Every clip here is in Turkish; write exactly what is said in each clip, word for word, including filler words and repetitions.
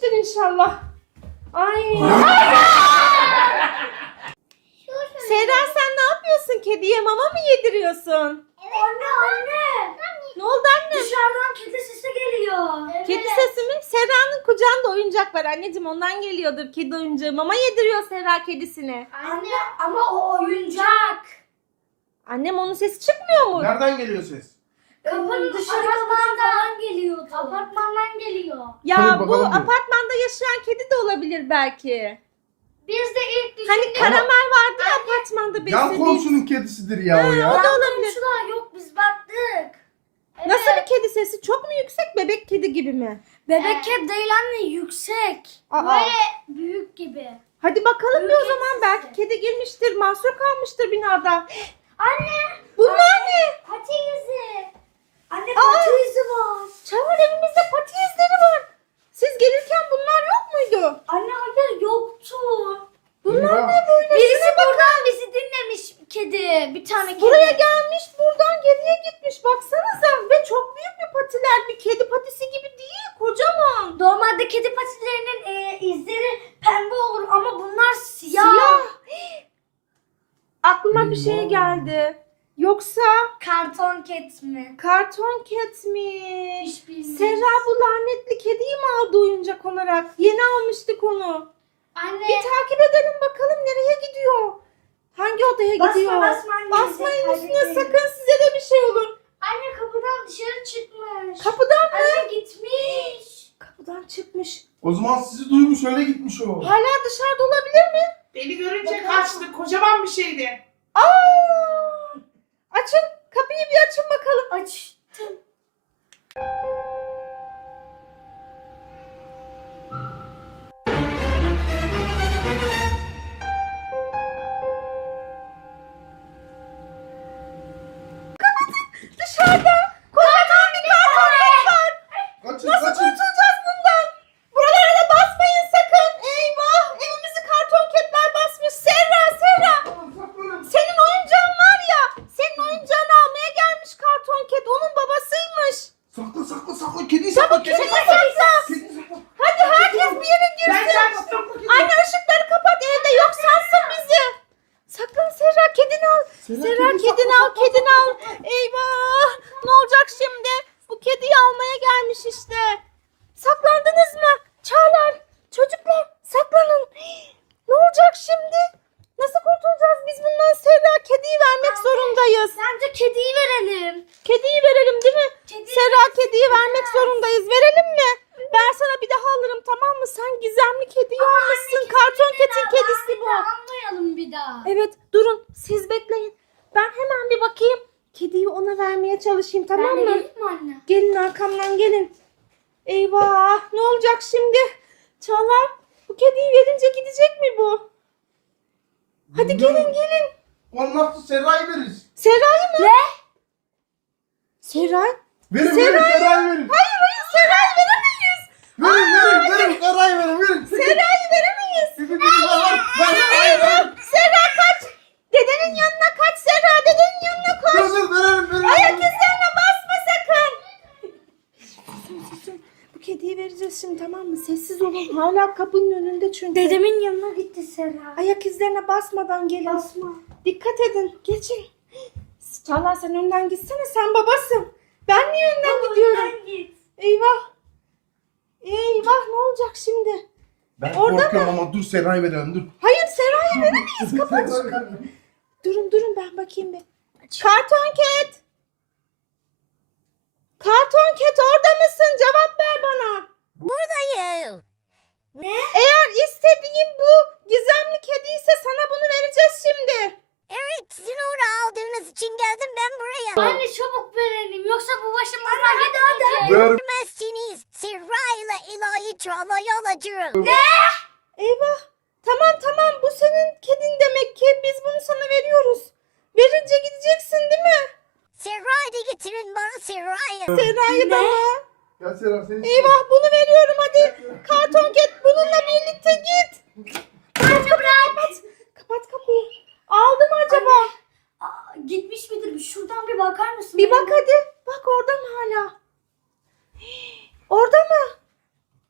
yemiştir inşallah. Ay. Serra sen ne yapıyorsun? Kediye mama mı yediriyorsun? Evet. Anne anne. Ne oldu anne? Dışarıdan kedi sesi geliyor. Evet. Kedi sesi mi? Serra'nın kucağında oyuncak var anneciğim, ondan geliyordur kedi oyuncağı. Mama yediriyor Serra kedisine. Anne ama o oyuncak. Annem onun sesi çıkmıyor mu? Nereden geliyor ses? Kapının dışarıdan falan geliyordu. Apartmandan geliyor. Ya Hadi bu bakalım bir. apartmanda yaşayan kedi de olabilir belki. Biz de ilk düşündük. Hani karamel vardı ya apartmanda Yan beslediğimiz. komşunun kedisidir ya o Ha, ya. o da Yan olabilir. komşular yok, biz baktık. Evet. Nasıl bir kedi sesi? Çok mu yüksek, bebek kedi gibi mi? Bebek Ee. kedi değil anne, yüksek. Aa. Böyle büyük gibi. Hadi bakalım bir o Büyük zaman, kedi belki sesi. kedi girmiştir, mahsur kalmıştır binada. Anne. Bunlar ne? Pati izi. Anne Aa. pati izi var. Çağır, evimizde pati izleri var. Siz gelirken bunlar yok muydu? Anne hayır yoktu. Bunlar ne böyle? Birisi Şuna bakın. buradan bizi dinlemiş kedi. Bir tane kedi. Buraya gelmiş, buradan geriye gitmiş. Baksanıza, ve çok büyük bir patiler. Bir kedi patisi gibi değil, kocaman. Normalde kedi patilerinin e, izleri pembe olur ama bunlar siyah. Siyah. Aklıma bir şey Eyvah. geldi. Yoksa Karton ket mi? karton ketmiş. Hiç bilmiyorum. Serra bu lanetli kediyi mi aldı oyuncak olarak? Yeni almıştık onu. Anne. Bir takip edelim bakalım nereye gidiyor. Hangi odaya Basma, gidiyor? basma anne, Basmayın bizi üstüne, kaybetmeyin. sakın size de bir şey olur. Anne kapıdan dışarı çıkmış. Kapıdan mı? Anne gitmiş. Kapıdan çıkmış. O zaman sizi duymuş öyle gitmiş o. Hala dışarıda olabilir mi? Beni görünce Bakalım. kaçtı. Kocaman bir şeydi. Aa! Açın, kapıyı bir açın bakalım. Açtım. Dışarıda kocaman bir karton ket var. Kaçın Nasıl kaçın. kurtulacağız bundan? Buralara da basmayın sakın. Eyvah, evimizi karton ketler basmış. Serra, Serra. Senin oyuncağın var ya, senin oyuncağını almaya gelmiş karton ket. Onun babasıymış. Sakla sakla sakla kediyi sakla. Çabuk Kediyi kediyi sakla. sakla. Kediyi sakla. Hadi herkes bir yere Ben girsin. kaçtım. Anne ışıkları kapat, evde yok sansın bizi. Saklan Serra, kedini al. Serra, Serra kediyi kedini sakla, al, sakla, kedini sakla, al. sakla. Eyvah, ne olacak şimdi? Bu kediyi almaya gelmiş işte. Saklandınız mı? Çağlar, çocuklar saklanın. Ne olacak şimdi? Nasıl kurtulacağız biz bundan Serra? Kediyi vermek Anne. zorundayız. Bence kediyi verelim. Kediyi verelim değil mi? Kedi. Serra, kediyi vermek zorundayız. Verelim mi? Ben sana bir daha alırım, tamam mı? Sen gizemli kediyi almışsın. Karton ketin kedisi bu. Almayalım bir daha. Evet, durun siz bekleyin. Ben hemen bir bakayım. Kediyi ona vermeye çalışayım, tamam Ben de mı? geleyim mi anne? Gelin arkamdan gelin. Eyvah, ne olacak şimdi? Çağlar, bu kediyi verince gidecek mi bu? Hadi gelin gelin. Olmazsa Serra'yı veririz. Serra'yı mı? Ne? Seray? Verin Serra'yı- verin Serra'yı verin. Hayır hayır, Serra'yı veremeyiz. Verin verin verin Serra'yı verin verin. Serra'yı veremeyiz. Ver, ver, ver, ver, ver. Serra kaç. Dedenin yanına kaç Serra. Dedenin yanına koş. Dur dur verelim verelim. Ayak izlerine basma sakın. Susun susun. Bu kediyi vereceğiz şimdi, tamam mı? Sessiz olun. Hala kapının önünde çünkü. Dedemin yanına gitti Serra. Ayak izlerine basmadan gelin. Basma. Dikkat edin. Geçin. Çağlar sen önden gitsene. Sen babasın. Ben niye önden gidiyorum? Sen git. Eyvah. Eyvah, ne olacak şimdi? Ben Orada korkuyorum ama dur Serra'yı verelim dur. Hayır, Serra'yı veremeyiz. Kapat şu kapıyı. Durun durun, ben bakayım bir. Karton ket. Karton ket, orada mısın? Cevap ver bana. Buradayım. Eğer istediğin bu gizemli kedi ise sana bunu vereceğiz şimdi. Evet, sizin uğra aldığınız için geldim ben buraya. Anne çabuk verelim yoksa bu başımızdan gidemeyecek. Ver. Vermezsiniz. Serra ile ilahi çağlayı alacağım. Eyvah. Tamam tamam, bu senin kedin demek ki. Biz bunu sana veriyoruz. Verince gideceksin değil mi? Serra'yı da getirin bana Serra'yı. Serra'yı da mı? Gel Serra seni. Eyvah, bunu veriyorum hadi. Karton ket, bununla birlikte git. Kapat kapat. Kapat kapıyı. Aldı mı acaba? Aa, gitmiş midir? Bir şuradan bir bakar mısın? Bir bak hadi. Bak orada mı hala? Orada mı?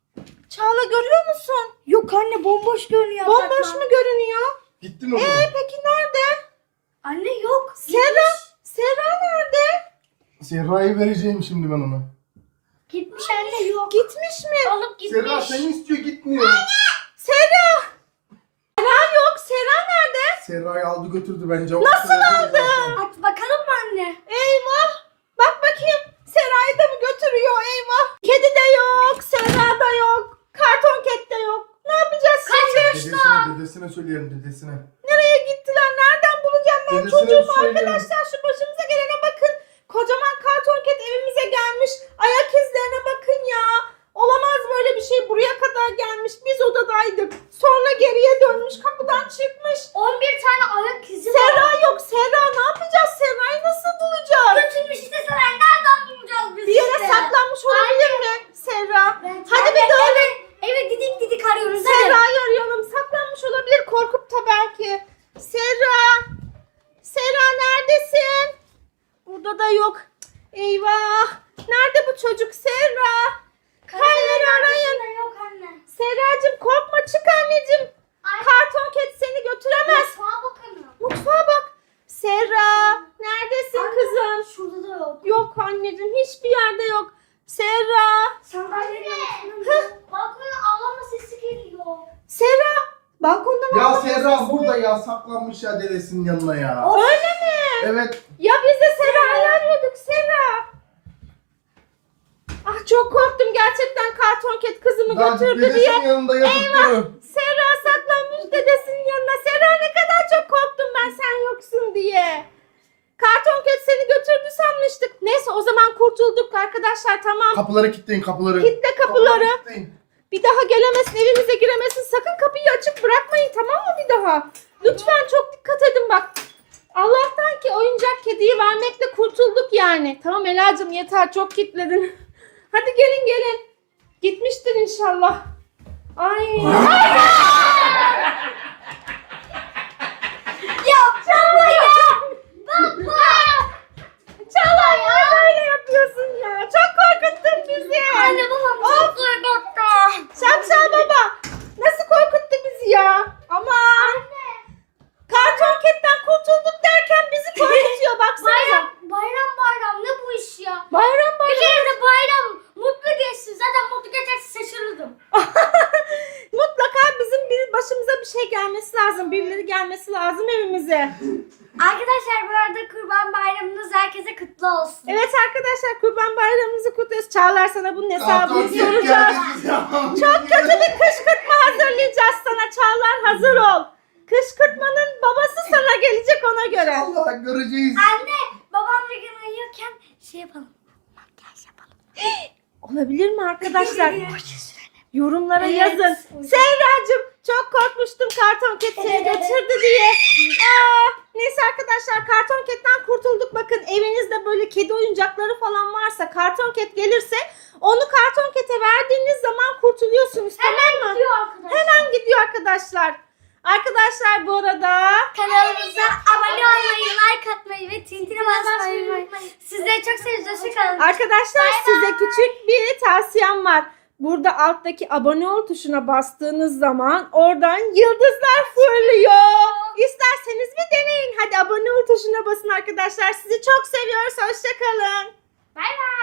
Çağla görüyor musun? Yok anne bomboş görünüyor. Bomboş apartman. mu görünüyor? Gitti mi o Ee zaman? peki nerede? Anne yok. Serra. Serra nerede? Serra'yı vereceğim şimdi ben ona. Gitmiş anne yok. Gitmiş mi? Alıp gitmiş. Serra seni istiyor gitmiyor. Serra. Serra yok. Serra nerede? Serra'yı aldı götürdü bence. O Nasıl söyledi aldı? zaten. At bakalım mı anne? Eyvah. Bak bakayım. Serra'yı da mı götürüyor? Eyvah. Kedi de yok. Serra da yok. Karton ket de yok. Ne yapacağız şimdi? Dedesine, dedesine söyleyelim dedesine. Nereye gittiler? Nereden bulacağım ben Dedesine çocuğumu söyleyelim. arkadaşlar? Şu başımıza gelene bakın. Kocaman karton ket evimize gelmiş. Ayak izlerine bakın ya. Olamaz böyle bir şey. Buraya kadar gelmiş. Biz odadaydık. Sonra geriye dönmüş. Kapıdan çıkmış. on bir tane ayak izi var. Serra yok. Serra ne yapacağız? Serra'yı nasıl bulacağız? Götürmüş işte Serra. Nereden bulacağız biz Bir yere işte? saklanmış olabilir mi Serra? Ben- Hadi bir Evet, dön. Evet, evet didik didik arıyoruz. Hadi. Serra'yı arayalım. Saklanmış olabilir. Korkup da belki. Serra. Serra neredesin? Burada da yok. Eyvah. Nerede bu çocuk Serra? Her yeri arayın. Kardeşim de yok anne. Serracığım korkma çık anneciğim. Ay. Karton ket seni götüremez. Mutfağa bakalım. Mutfağa bak. Serra neredesin Anne, kızım? Şurada da yok. Yok anneciğim hiçbir yerde yok. Serra. Sandalyenin altında. Balkona ağlama sesi geliyor. Serra. Balkondan Ya ağlama Serra sesi. burada ya saklanmış ya dedesinin yanına ya. Öyle mi? Evet. Ya biz de Serra'yı arıyorduk Serra. Ah çok korktum gerçekten karton ket kızımı Daha götürdü dedesinin diye. yanında yatıktı. Serra saklanmış dedesinin yanına. Serra ne kadar çok korktum ben sen yoksun diye. Karton ket seni götürdü sanmıştık. Neyse o zaman kurtulduk arkadaşlar tamam. Kapıları kilitleyin kapıları. Kitle kapıları. kilitleyin. Bir daha gelemesin evimize giremesin. Sakın kapıyı açık bırakmayın tamam mı bir daha? Lütfen çok dikkat edin bak. Allah'tan ki oyuncak kediyi vermekle kurtulduk yani. Tamam Ela'cığım yeter çok kilitledin. Hadi gelin gelin. Gitmiştir inşallah. Ay. Ya baba ya. Baba. Çağla ya böyle yapıyorsun ya. Çok korkuttun bizi. Anne babam Of. çok korkuttu. Şapşal baba. Nasıl korkuttu bizi ya? Aman. Karton ketten kurtulduk derken bizi korkutuyor baksanıza. Bayram, bayram bayram ne bu iş ya? Bayram Bir bayram. kere de bayram mutlu geçsin. Zaten mutlu geçerse şaşırırdım. Mutlaka bizim bir başımıza bir şey gelmesi lazım. Birileri gelmesi lazım evimize. Arkadaşlar bu arada kurban bayramınız herkese kutlu olsun. Evet arkadaşlar kurban bayramımızı kutluyoruz. Çağlar sana bunun hesabını Karton soracağız. geldiniz ya. Çok kötü bir kışkırtma hazırlayacağız sana Çağlar hazır ol. Kışkırtmanın babası sana gelecek ona göre. Allah göreceğiz. Anne babam bir gün uyuyorken şey yapalım. Makyaj yapalım. Olabilir mi arkadaşlar? Yorumlara Evet. yazın. Serracığım çok korkmuştum karton ket seni götürdü diye. Aa, neyse arkadaşlar karton ketten kurtulduk. Bakın evinizde böyle kedi oyuncakları falan varsa karton ket gelirse onu karton kete verdiğiniz zaman kurtuluyorsunuz. Tamam mı? Gidiyor arkadaşlar. Hemen gidiyor arkadaşlar. Arkadaşlar bu arada Kanalımıza abone olmayı, like atmayı ve tintine basmayı unutmayın. Sizleri çok seviyoruz. Hoşçakalın. arkadaşlar Bay size küçük bir tavsiyem var. Burada alttaki abone ol tuşuna bastığınız zaman oradan yıldızlar fırlıyor. İsterseniz bir deneyin. Hadi abone ol tuşuna basın arkadaşlar. Sizi çok seviyoruz. Hoşça kalın. Bay bay.